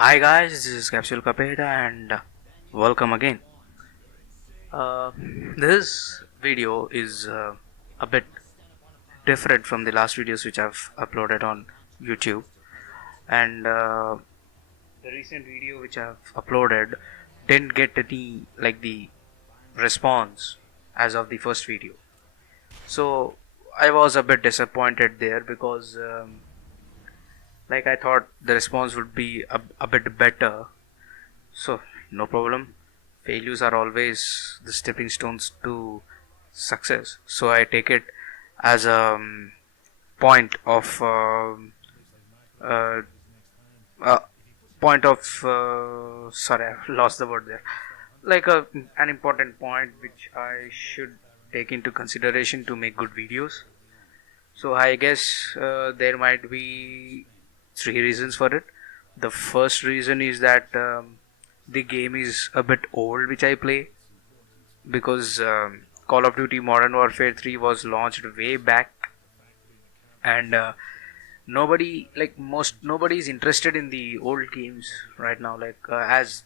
Hi guys, this is Capsule Capeta and welcome again. Uh, this video is a bit different from the last videos which I've uploaded on YouTube, and the recent video which I've uploaded didn't get any like the response as of the first video. So I was a bit disappointed there because like I thought the response would be a bit better. So, no problem. Failures are always the stepping stones to success. So, I take it as a point of uh, uh, sorry, I lost the word there. Like an important point which I should take into consideration to make good videos. So, I guess there might be three reasons for it. The first reason is that the game is a bit old, which I play because Call of Duty Modern Warfare 3 was launched way back, and nobody is interested in the old games right now. As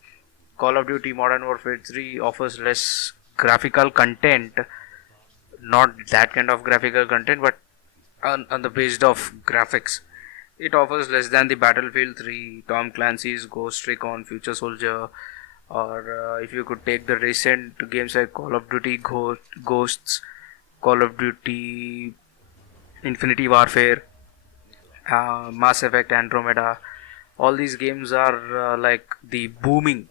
Call of Duty Modern Warfare 3 offers less graphical content, not that kind of graphical content, but on the based of graphics. It offers less than the Battlefield 3, Tom Clancy's Ghost Recon, Future Soldier, or if you could take the recent games like Call of Duty Ghosts, Call of Duty Infinity Warfare, Mass Effect Andromeda. All these games are like the booming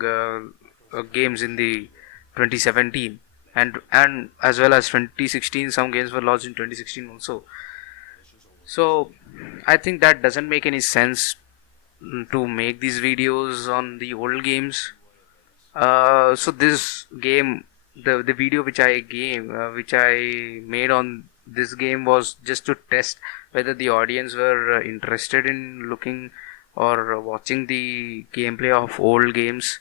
uh, games in the 2017, and as well as 2016. Some games were launched in 2016 also. So I think that doesn't make any sense to make these videos on the old games. So this game, the video which I made on this game was just to test whether the audience were interested in looking or watching the gameplay of old games.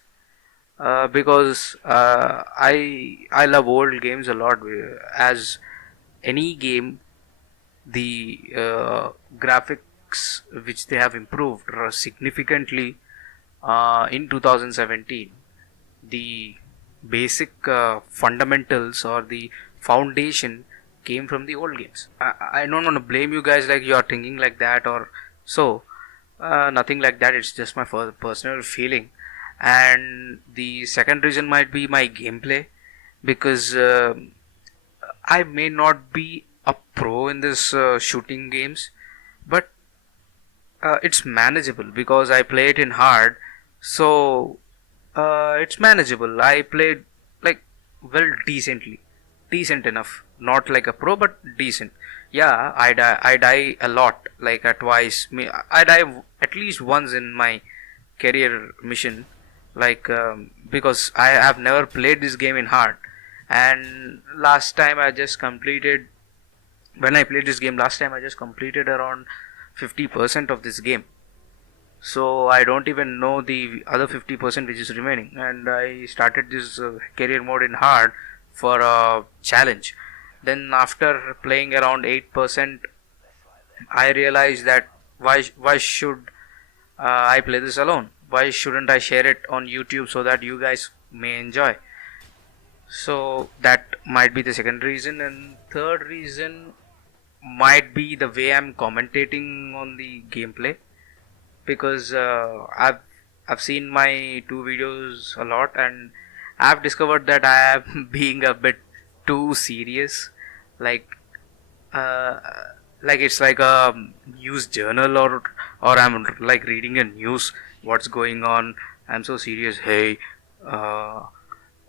Because I love old games a lot. As any game, the graphics which they have improved significantly in 2017. The basic fundamentals or the foundation came from the old games. I don't want to blame you guys like you are thinking like that or so. Nothing like that. It's just my personal feeling. And the second reason might be my gameplay because I may not be a pro in this shooting games, but it's manageable because I play it in hard, so it's manageable. I played like well decent enough, not like a pro but decent. Yeah, I die a lot, like twice. I die at least once in my career mission, like because I have never played this game in hard. And last time I just completed when I played this game last time, I just completed around 50% of this game. So I don't even know the other 50% which is remaining. And I started this career mode in hard for a challenge. Then after playing around 8%, I realized that why should I play this alone? Why shouldn't I share it on YouTube so that you guys may enjoy? So that might be the second reason, and third reason might be the way I'm commentating on the gameplay because I've seen my two videos a lot, and I've discovered that I am being a bit too serious, like uh, like it's like a news journal, or I'm like reading a news what's going on. I'm so serious. Hey, uh,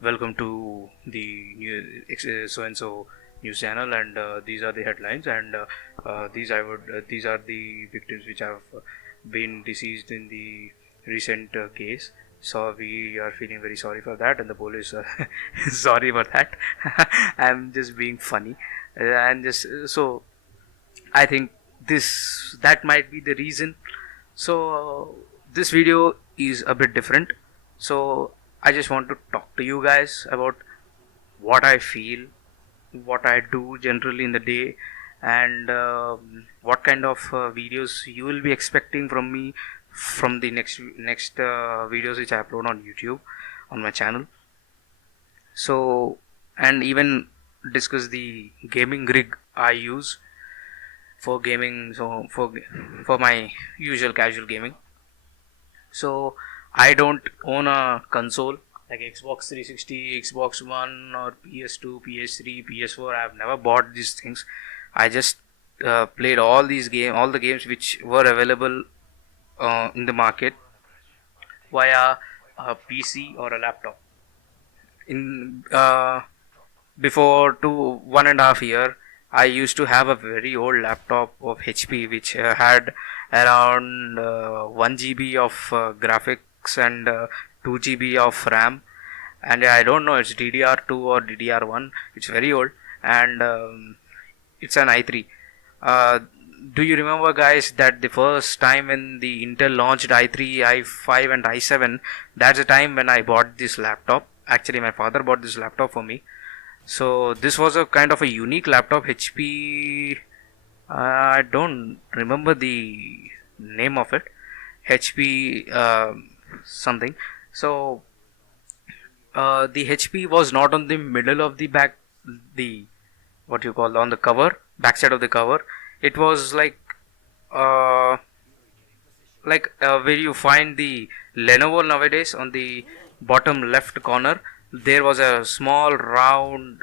welcome to the new so and so news channel, and these are the headlines, and these are the victims which have been deceased in the recent case. So we are feeling very sorry for that, and the police sorry for that. I'm just being funny, and just so I think this that might be the reason. So this video is a bit different. So I just want to talk to you guys about what I feel, what I do generally in the day, and what kind of videos you will be expecting from me from the next videos which I upload on YouTube on my channel. So, and even discuss the gaming rig I use for gaming. So for my usual casual gaming. So I don't own a console like Xbox 360, Xbox One, or PS2, PS3, PS4. I've never bought these things. I just played all the games which were available in the market via a PC or a laptop. In before 1.5 year, I used to have a very old laptop of HP which had around 1 GB of graphics and 2 GB of RAM, and I don't know, it's DDR2 or DDR1. It's very old, and it's an i3. uh, do you remember, guys, that the first time when the Intel launched i3, i5 and i7, that's the time when I bought this laptop. Actually, my father bought this laptop for me. So this was a kind of a unique laptop. HP, I don't remember the name of it. HP something. So the HP was not on the middle of the back, the what you call, on the cover, backside of the cover. It was uh, where you find the Lenovo nowadays. On the bottom left corner, there was a small round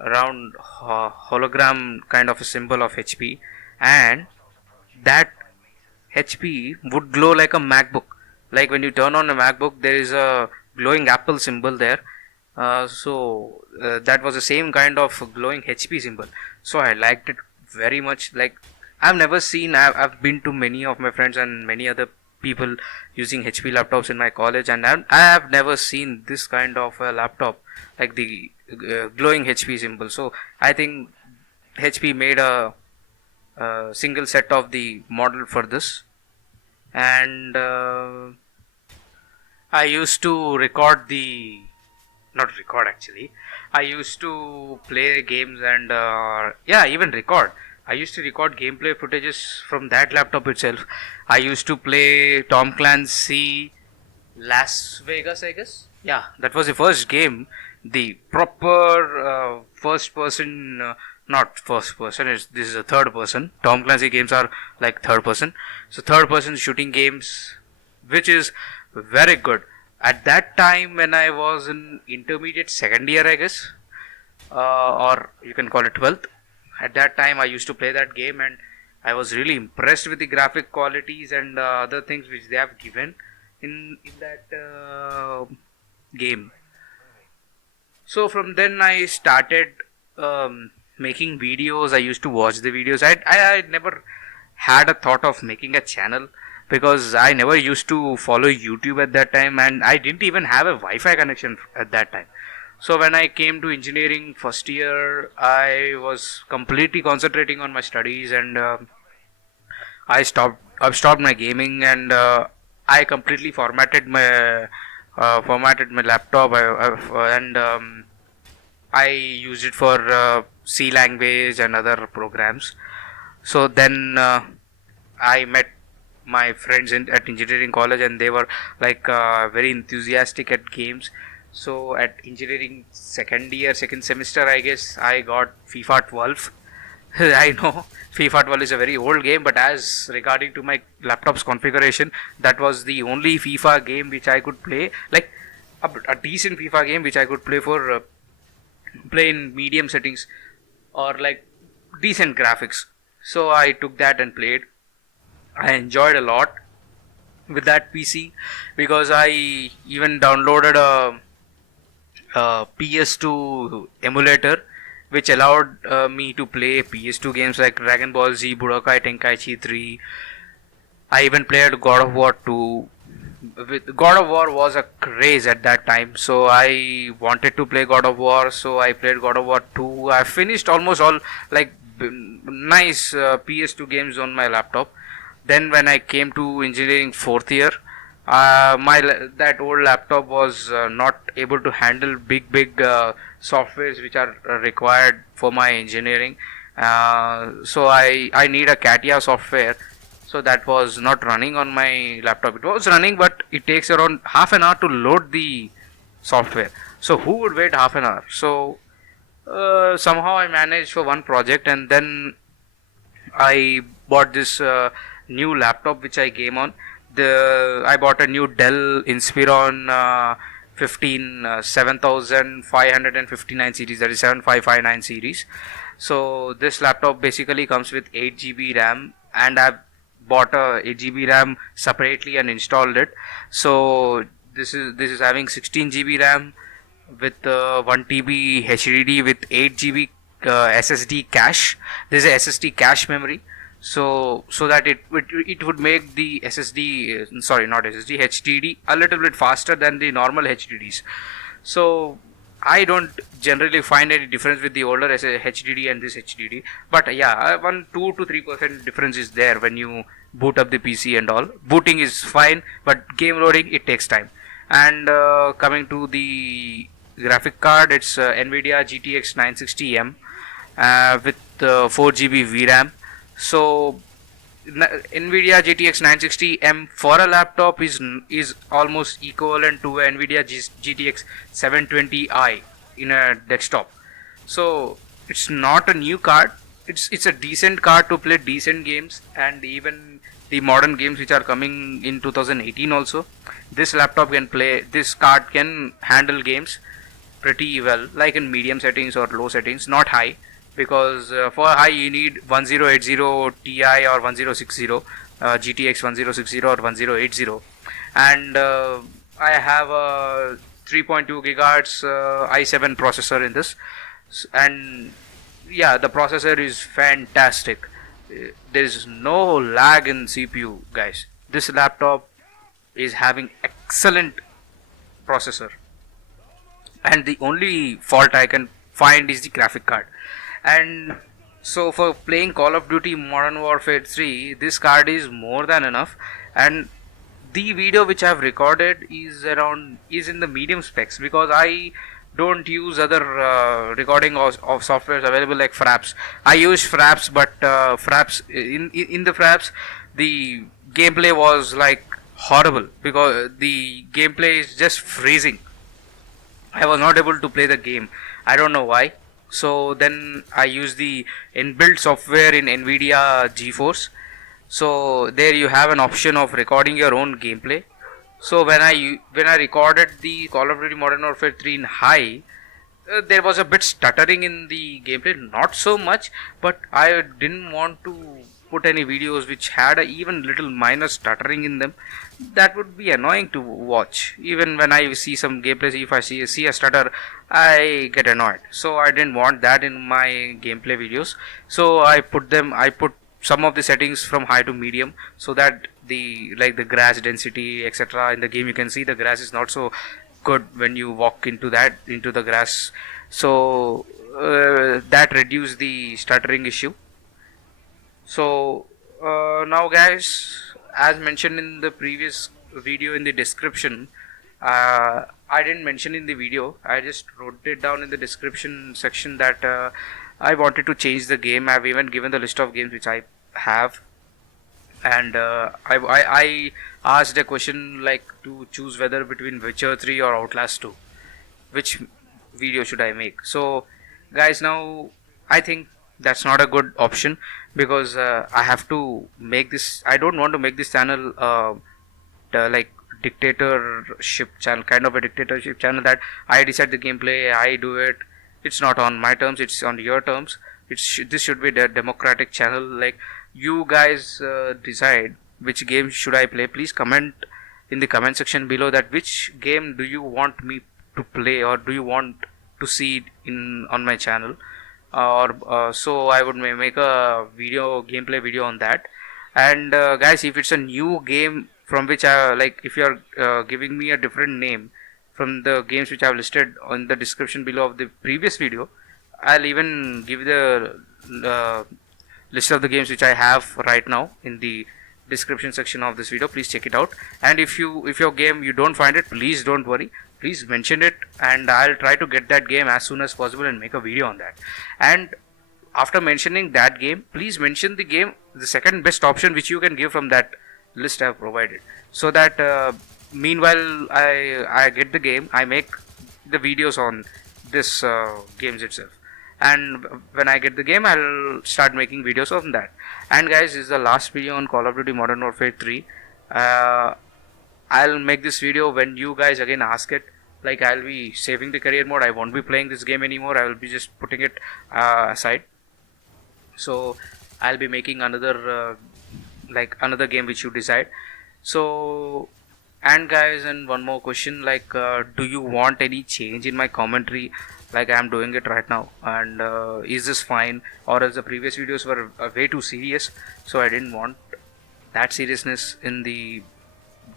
hologram kind of a symbol of HP, and that HP would glow like a MacBook. Like when you turn on a MacBook, there is a glowing Apple symbol there. That was the same kind of glowing HP symbol. So I liked it very much. Like, I've been to many of my friends and many other people using HP laptops in my college, and I have never seen this kind of a laptop, like the glowing HP symbol. So I think HP made a single set of the model for this. And I used to not record actually. I used to play games and even record. I used to record gameplay footages from that laptop itself. I used to play Tom Clancy Las Vegas, I guess. Yeah, that was the first game. The proper first person, not first person, this is a third person. Tom Clancy games are like third person. So third person shooting games, which is very good. At that time when I was in intermediate second year, I guess, or you can call it 12th. At that time I used to play that game, and I was really impressed with the graphic qualities and other things which they have given in that game. So from then I started making videos. I used to watch the videos. I never had a thought of making a channel, because I never used to follow YouTube at that time, and I didn't even have a Wi-Fi connection at that time. So when I came to engineering first year, I was completely concentrating on my studies, and I've stopped my gaming, and I completely formatted my laptop, and I used it for C language and other programs. So then I met my friends at engineering college, and they were very enthusiastic at games. So at engineering second semester, I guess, I got FIFA 12. I know FIFA 12 is a very old game, but as regarding to my laptop's configuration, that was the only FIFA game which I could play, like a decent FIFA game which I could play in medium settings, or like decent graphics. So I took that and played. I enjoyed a lot with that PC, because I even downloaded a PS2 emulator which allowed me to play PS2 games like Dragon Ball Z, Budokai Tenkaichi 3. I even played God of War 2. God of War was a craze at that time, so I wanted to play God of War, so I played God of War 2. I finished almost all nice PS2 games on my laptop. Then when I came to engineering fourth year, that old laptop was not able to handle big softwares which are required for my engineering. So I need a CATIA software so that was not running on my laptop. It was running, but it takes around half an hour to load the software. So who would wait half an hour? So somehow I managed for one project, and then I bought this new laptop which I game on. I bought a new Dell Inspiron 15 7559 series, that is 7559 series. So this laptop basically comes with 8 GB RAM, and I've bought a 8 GB RAM separately and installed it. So this is having 16 GB RAM with 1 TB HDD with 8 GB SSD cache. This is SSD cache memory, so that it would make the SSD, sorry, not SSD, HDD a little bit faster than the normal HDDs. So I don't generally find any difference with the older HDD and this HDD, but yeah, 2 to 3% difference is there when you boot up the PC and all. Booting is fine, but game loading, it takes time. And coming to the graphic card, it's NVIDIA GTX 960M with 4 GB VRAM. So NVIDIA GTX 960M for a laptop is almost equivalent to NVIDIA GTX 720i in a desktop. So it's not a new card. It's a decent card to play decent games, and even the modern games which are coming in 2018 also. This card can handle games pretty well, like in medium settings or low settings, not high, because for high you need 1080 Ti or 1060, GTX 1060 or 1080, and I have a 3.2 GHz i7 processor in this, and yeah, the processor is fantastic. There is no lag in CPU, guys. This laptop is having excellent processor, and the only fault I can find is the graphic card. And so for playing Call of Duty Modern Warfare 3, this card is more than enough, and the video which I have recorded is in the medium specs, because I don't use other recording of softwares available like Fraps. I use Fraps, but Fraps in the Fraps the gameplay was like horrible, because the gameplay is just freezing. I was not able to play the game. I don't know why. So then I use the inbuilt software in NVIDIA GeForce. So there you have an option of recording your own gameplay. So when I recorded the Call of Duty Modern Warfare 3 in high, there was a bit stuttering in the gameplay, not so much, but I didn't want to put any videos which had a even little minor stuttering in them. That would be annoying to watch. Even when I see some gameplays, if I see a stutter, I get annoyed. So I didn't want that in my gameplay videos. So I put some of the settings from high to medium, so that the grass density, etc., in the game, you can see the grass is not so good when you walk into the grass. So that reduced the stuttering issue. So now, guys, as mentioned in the previous video in the description, I didn't mention in the video, I just wrote it down in the description section that I wanted to change the game. I've even given the list of games which I have, and I asked a question like to choose whether between Witcher 3 or Outlast 2, which video should I make. So guys, now I think that's not a good option, because I have to make this, I don't want to make this channel like dictatorship channel, kind of a dictatorship channel, that I decide the gameplay, I do it. It's not on my terms, it's on your terms. This should be the democratic channel. Like, you guys decide which game should I play. Please comment in the comment section below that which game do you want me to play, or do you want to see on my channel, or so I would make a gameplay video on that. And guys, if it's a new game from which I like, if you are giving me a different name from the games which I have listed on the description below of the previous video, I'll even give the list of the games which I have right now in the description section of this video. Please check it out. And if your game you don't find it, please don't worry, please mention it, and I'll try to get that game as soon as possible and make a video on that. And after mentioning that game, please mention the game, the second best option which you can give from that list I have provided, so that meanwhile I get the game, I make the videos on this games itself, and when I get the game, I'll start making videos on that. And guys, this is the last video on Call of Duty Modern Warfare 3. I'll make this video when you guys again ask it. Like, I'll be saving the career mode, I won't be playing this game anymore, I will be just putting it aside. So I'll be making another another game which you decide. So, and guys, and one more question, like, do you want any change in my commentary like I'm doing it right now, and is this fine, or as the previous videos were way too serious, so I didn't want that seriousness in the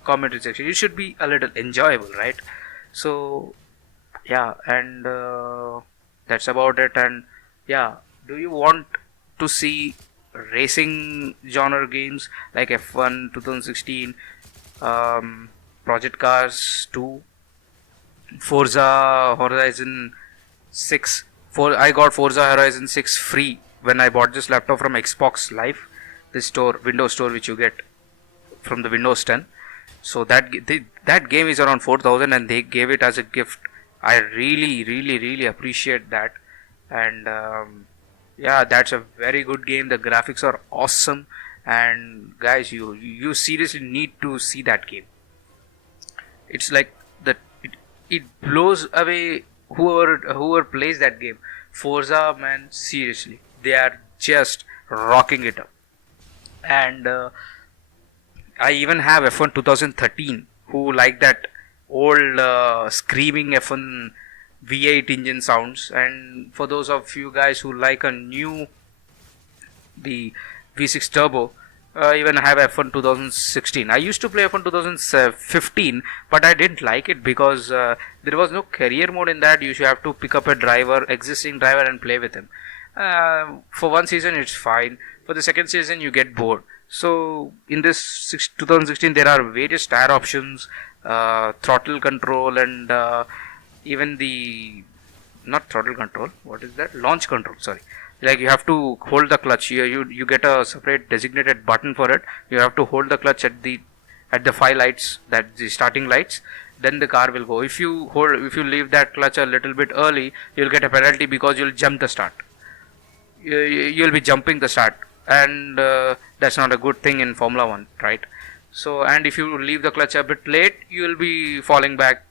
commentary section. It should be a little enjoyable, right? So yeah, and that's about it. And yeah, do you want to see racing genre games like F1 2016, Project Cars 2, Forza Horizon 6? I got Forza Horizon 6 free when I bought this laptop from Xbox Live, this store, Windows Store, which you get from the Windows 10. So that game is around 4,000 and they gave it as a gift. I really appreciate that. And yeah, that's a very good game. The graphics are awesome, and guys, you seriously need to see that game. It's like that, it blows away whoever plays that game. Forza, man, seriously, they are just rocking it up. And I even have F1 2013, who like that old screaming F1 V8 engine sounds. And for those of you guys who like the V6 turbo, even have F1 2016. I used to play F1 2015, but I didn't like it because there was no career mode in that. You should have to pick up a existing driver and play with him. For one season it's fine, for the second season you get bored. So in this 2016 there are various tire options, throttle control, and even the, not throttle control, what is that, launch control, sorry. Like, you have to hold the clutch. You get a separate designated button for it. You have to hold the clutch at the 5 lights, that the starting lights, then the car will go. If you leave that clutch a little bit early, you'll get a penalty because you'll jump the start. You'll be jumping the start, and that's not a good thing in Formula 1, right? So, and if you leave the clutch a bit late, you'll be falling back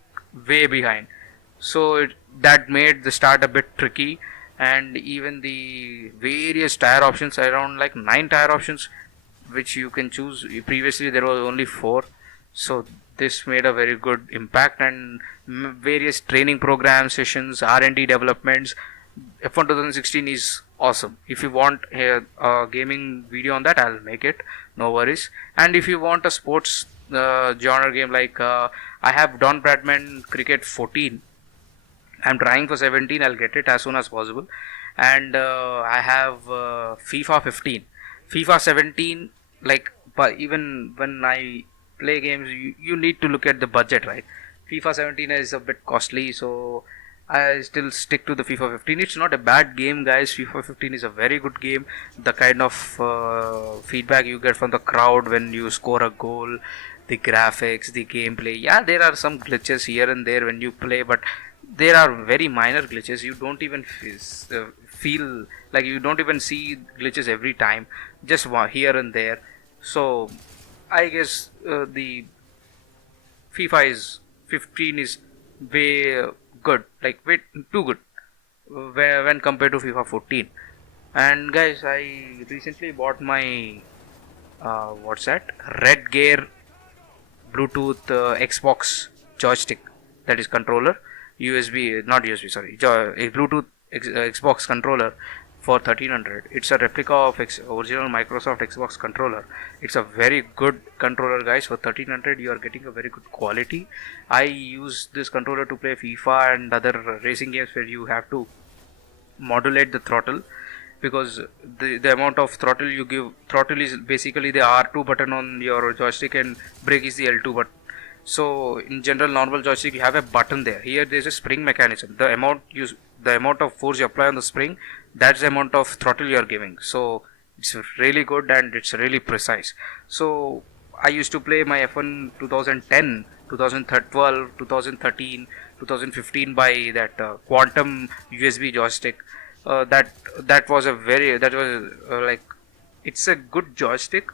way behind. So that made the start a bit tricky. And even the various tire options, around like 9 tire options which you can choose. Previously there was only 4, so this made a very good impact. And various training program sessions, R&D developments. F1 2016 is awesome. If you want a gaming video on that, I'll make it, no worries. And if you want a sports genre game, like I have done Bradman Cricket 14. I'm trying for 17. I'll get it as soon as possible. And I have FIFA 15, FIFA 17. Like, but even when I play games, you need to look at the budget, right? FIFA 17 is a bit costly, so I still stick to the FIFA 15. It's not a bad game, guys. FIFA 15 is a very good game. The kind of feedback you get from the crowd when you score a goal, the graphics, the gameplay. Yeah, there are some glitches here and there when you play, but there are very minor glitches. You don't even feel like, you don't even see glitches every time, just here and there. So I guess the FIFA 15 is way good, like way too good when compared to FIFA 14. And guys, I recently bought my what's that, Red Gear Bluetooth Xbox joystick, that is controller, USB, not USB, sorry, a Bluetooth Xbox controller for 1300. It's a replica of original Microsoft Xbox controller. It's a very good controller, guys. For 1300 you are getting a very good quality. I use this controller to play FIFA and other racing games where you have to modulate the throttle, because the amount of throttle you give, throttle is basically the R2 button on your joystick and brake is the L2 button. So in general normal joystick you have a button there. Here there is a spring mechanism. The amount of force you apply on the spring, that's the amount of throttle you're giving. So it's really good and it's really precise. So I used to play my F1 2010, 2012, 2013, 2015 by that quantum USB joystick. That was a very, that was like, it's a good joystick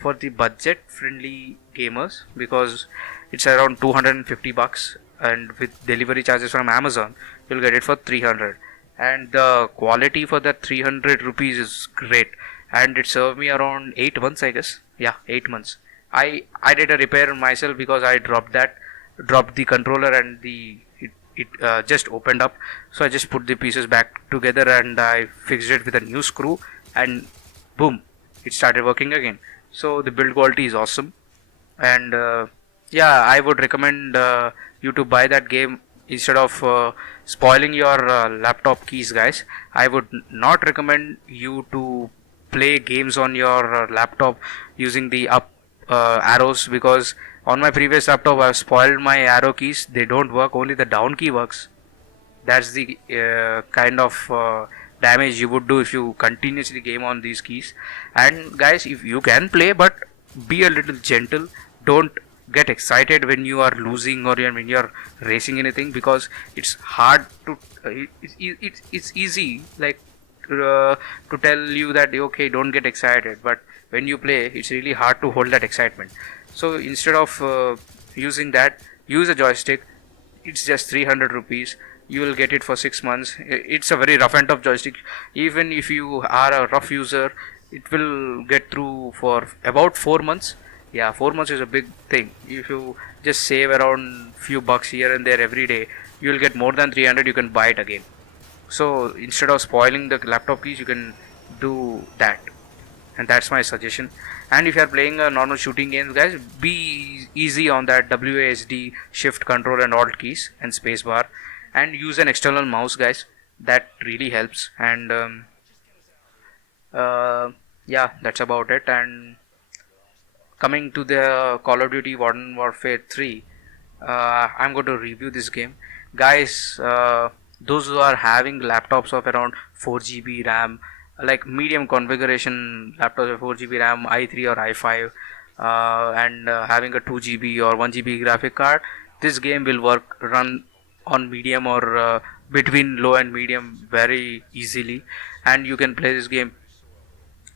for the budget friendly gamers, because it's around 250 bucks, and with delivery charges from Amazon you'll get it for 300, and the quality for that 300 rupees is great, and it served me around 8 months, I guess. Yeah, 8 months. I did a repair myself because I dropped the controller, and it just opened up. So I just put the pieces back together and I fixed it with a new screw, and boom, it started working again. So the build quality is awesome, and yeah, I would recommend you to buy that game instead of spoiling your laptop keys, guys. I would not recommend you to play games on your laptop using the up arrows, because on my previous laptop I've spoiled my arrow keys. They don't work, only the down key works. That's the kind of damage you would do if you continuously game on these keys. And guys, if you can play, but be a little gentle. Don't get excited when you are losing or when you are racing anything, because it's hard to it's easy, like to tell you that okay, don't get excited, but when you play it's really hard to hold that excitement. So instead of using that, use a joystick. It's just 300 rupees. You will get it for 6 months. It's a very rough and tough joystick. Even if you are a rough user, it will get through for about 4 months. Yeah, 4 months is a big thing. If you just save around few bucks here and there every day, you will get more than 300. You can buy it again. So instead of spoiling the laptop keys, you can do that, and that's my suggestion. And if you are playing a normal shooting games, guys, be easy on that WASD, shift, control and alt keys and spacebar, and use an external mouse, guys. That really helps. And yeah, that's about it. And coming to the Call of Duty Modern Warfare 3, I'm going to review this game, guys. Those who are having laptops of around 4 GB RAM, like medium configuration laptops of 4 GB RAM, i3 or i5, and having a 2 GB or 1 GB graphic card, this game will run on medium or between low and medium very easily, and you can play this game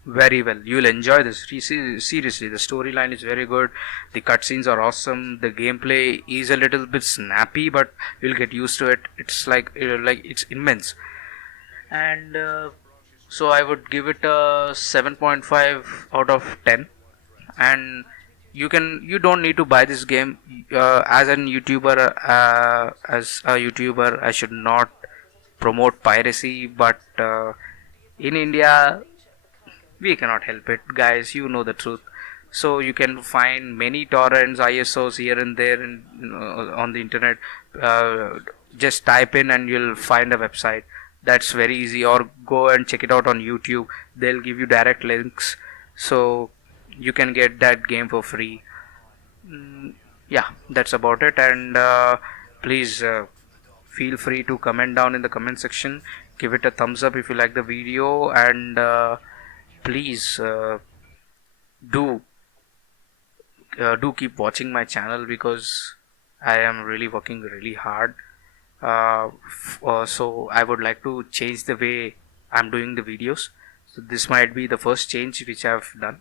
very well. You will enjoy this. Seriously, the storyline is very good, the cutscenes are awesome, the gameplay is a little bit snappy, but you'll get used to it. It's like it's immense. And so I would give it a 7.5 out of 10. And you don't need to buy this game. As a YouTuber, I should not promote piracy, but in India we cannot help it, guys. You know the truth. So you can find many torrents, ISOs here and there on the internet. Just type in and you'll find a website. That's very easy. Or go and check it out on YouTube. They'll give you direct links, so you can get that game for free. Yeah, that's about it. And please feel free to comment down in the comment section. Give it a thumbs up if you like the video, and please do keep watching my channel, because I am really working really hard. So I would like to change the way I'm doing the videos. So this might be the first change which I've done,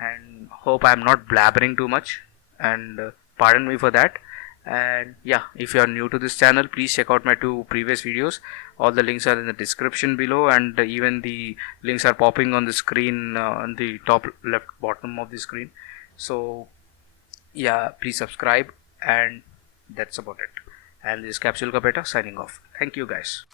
and hope I'm not blabbering too much, and pardon me for that. And yeah, if you are new to this channel, please check out my 2 previous videos. All the links are in the description below, and even the links are popping on the screen on the top left bottom of the screen. So yeah, please subscribe, and that's about it. And this is Capsule Kapeta signing off. Thank you, guys.